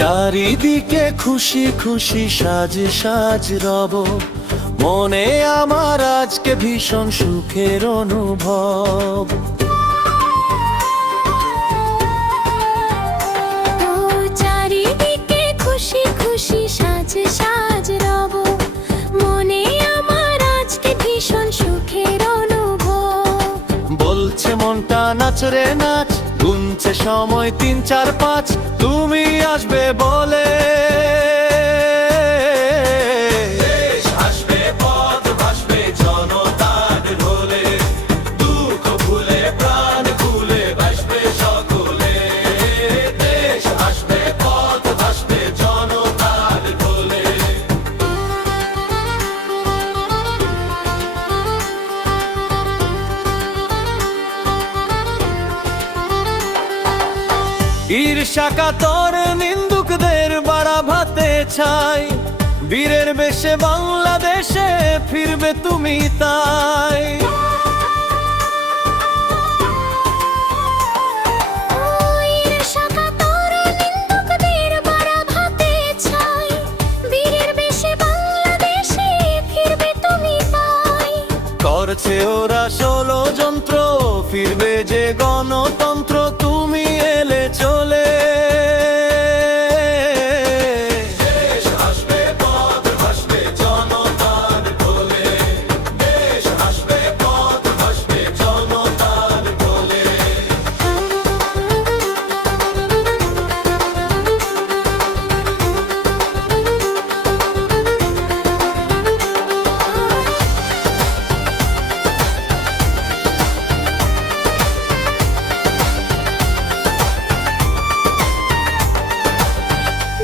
চারিদিকে খুশি খুশি সাজ সাজ রব, মনে আমার আজকে ভীষণ সুখের অনুভব। চারিদিকে খুশি খুশি সাজ সাজ রব, মনে আমার আজকে ভীষণ সুখের অনুভব। বলছে মনটা নাচ রে নাচ, গুনছে সময় 3 4 5, তুমি আসবে বলে। দেশ হাসবে, পথ ভাসবে জনতার ঢোলে, দুঃখ ভুলে প্রাণ খুলে ভাসবে সকলে। দেশ হাসবে, পথ ভাসবে জনতার ঢোলে। ঈর্ষা কাতর নিন্দুকদের বাড়া ভাতে ছাই, বীরের বেশে বাংলাদেশে ফিরবে তুমি তাই। ঈর্ষা কাতর নিন্দুকদের বাড়া ভাতে ছাই, বীরের বেশে বাংলাদেশে ফিরবে তুমি তাই। করছে ওরা ষড়যন্ত্র, ফিরবে যে গণতন্ত্র তুমি এলে চলে। দেশ হাসবে, পথ ভাসবে জনতার ঢোলে, দেশ হাসবে, পথ ভাসবে জনতার ঢোলে।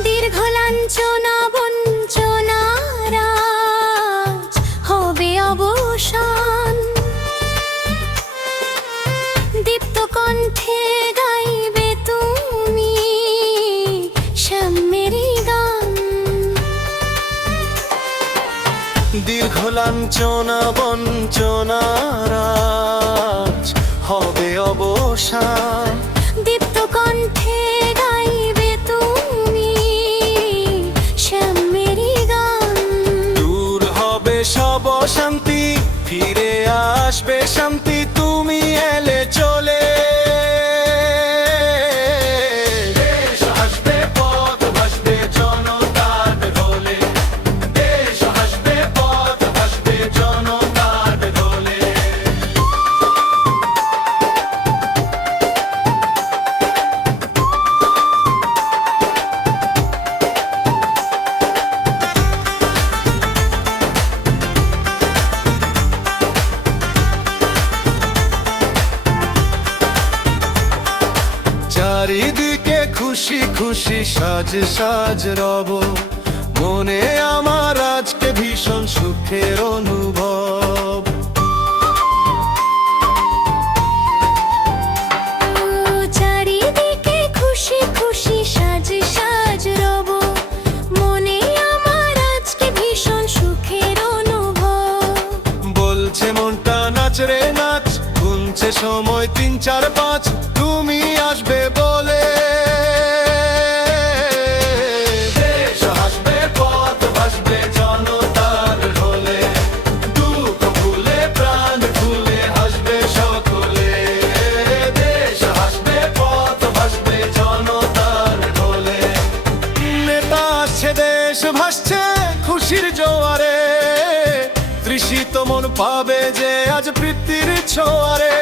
দীর্ঘ লাঞ্ছনা বঞ্চনার আজ হবে অবসান, দীপ্ত কণ্ঠে গাইবে তুমি সাম্যেরই গান। দীর্ঘ লাঞ্ছনা বঞ্চনার আজ হবে অবসান, দীপ্ত কণ্ঠে গাইবে তুমি শ্যামেরই গান। দূর হবে সব অশান্তি, ফিরে আসবে শান্তি তুমি এলে চলে। দেশ হাসবে, পথ ভাসবে জনতার ঢোলে, দেশ হাসবে, পথ ভাসবে জনতার ঢোলে। চারিদিকে খুশি খুশি সাজ সাজ রব, মনে আমার আজকে ভীষণ সুখের অনুভব। চারিদিকে খুশি খুশি সাজ সাজ রব, মনে আমার আজকে ভীষণ সুখের অনুভব। বলছে মনটা নাচ রে নাচ, গুনছে সময় 3 4 5, তুমি আসবে বলে। দেশ হাসবে, পথ ভাসবে জনতার ঢোলে, দুঃখ ভুলে প্রাণ খুলে হাসবে সকলে। দেশ হাসবে, পথ ভাসবে জনতার ঢোলে। নেতা আসছে, দেশ ভাসছে খুশির জোয়ারে, তৃষিত মন পাবে যে আজ প্রীতির ছোঁয়ারে।